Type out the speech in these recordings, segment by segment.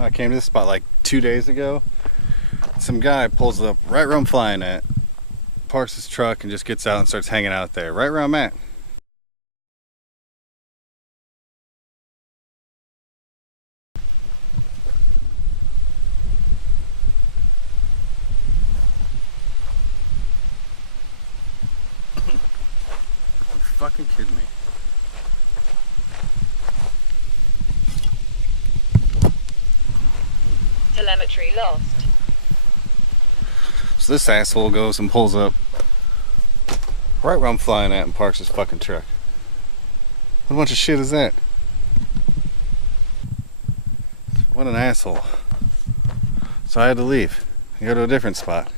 I came to this spot like 2 days ago. Some guy pulls up right where I'm flying at, parks his truck and just gets out and starts hanging out there, right where I'm at. You're fucking kidding me. Telemetry lost. So this asshole goes and pulls up right where I'm flying at and parks his fucking truck. What a bunch of shit is that? What an asshole. So I had to leave and go to a different spot.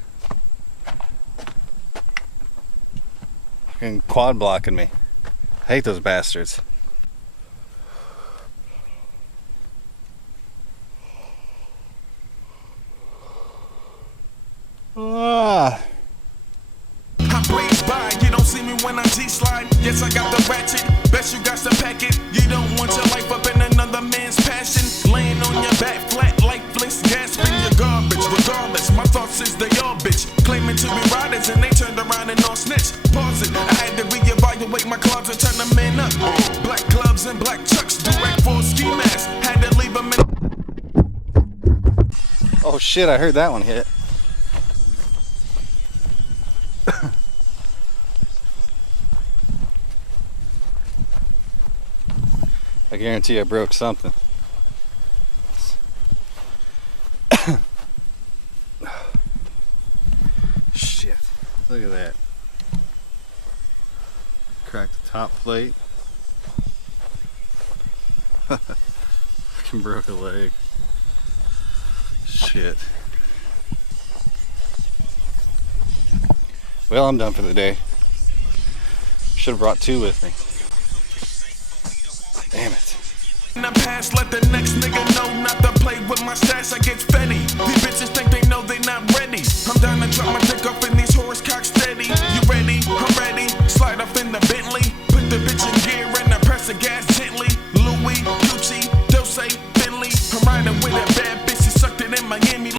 Fucking quad blocking me. I hate those bastards. Ah. I blaze by, you don't see me when I G-slide. Yes, I got the ratchet, best you got to pack it. You don't want your life up in another man's passion. Laying on your back, flat, lifeless, gasping your garbage. Regardless, my thoughts is they all bitch. Claiming to be riders and they turned around and all snitch. Pause it, I had to reevaluate my cards and turn them in up. Black gloves and black chucks, direct full ski mask. Had to leave them in. Oh shit, I heard that one hit. I guarantee I broke something. Shit. Look at that. Cracked the top plate. Fucking broke a leg. Shit. Well, I'm done for the day. Should have brought two with me. Damn it. In the past, let the next nigga know